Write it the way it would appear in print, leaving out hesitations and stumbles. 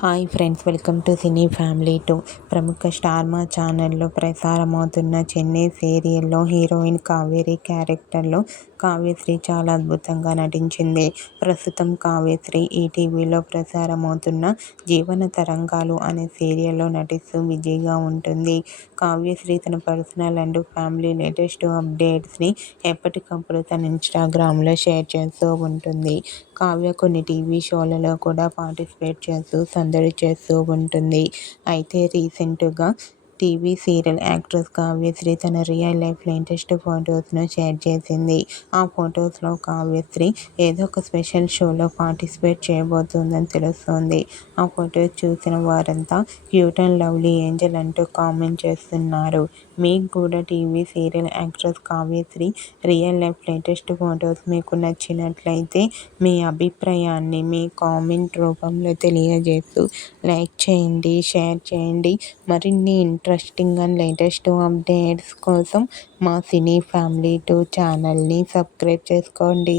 Hi friends, welcome to cine family 2. ప్రముఖ star మా ఛానల్లో ప్రసారమవుతున్న చెన్నై సీరియల్లో హీరోయిన్ కావేరి క్యారెక్టర్లో కావ్యశ్రీ చాలా అద్భుతంగా నటించింది. ప్రస్తుతం కావ్యశ్రీ ఈటీవీలో ప్రసారమవుతున్న జీవన తరంగాలు అనే సీరియల్లో నటిస్తూ బిజీగా ఉంటుంది. కావ్యశ్రీ తన పర్సనల్ అండ్ ఫ్యామిలీ లేటెస్ట్ అప్డేట్స్ని ఎప్పటికప్పుడు తన ఇన్స్టాగ్రామ్లో షేర్ చేస్తూ ఉంటుంది. కావ్య కొన్ని టీవీ షోలలో కూడా పార్టిసిపేట్ చేస్తూ సందడి చేస్తూ ఉంటుంది. అయితే రీసెంట్గా టీవీ సీరియల్ యాక్ట్రెస్ కావ్యశ్రీ తన రియల్ లైఫ్ లేటెస్ట్ ఫొటోస్ను షేర్ చేసింది. ఆ ఫొటోస్లో కావ్యశ్రీ ఏదో ఒక స్పెషల్ షోలో పార్టిసిపేట్ చేయబోతుందని తెలుస్తోంది. ఆ ఫొటోస్ చూసిన వారంతా క్యూట్ అండ్ లవ్లీ ఏంజల్ అంటూ కామెంట్ చేస్తున్నారు. మీకు కూడా TV serial actress Kavyasri real life latest photos మీకు నచ్చినట్లయితే మీ అభిప్రాయాన్ని మీ కామెంట్ రూపంలో తెలియజేస్తూ లైక్ చేయండి, షేర్ చేయండి. మరిన్ని ఇంట్రెస్టింగ్ అండ్ లేటెస్ట్ అప్డేట్స్ కోసం మా సినీ ఫ్యామిలీ 2 ఛానల్ని సబ్స్క్రైబ్ చేసుకోండి.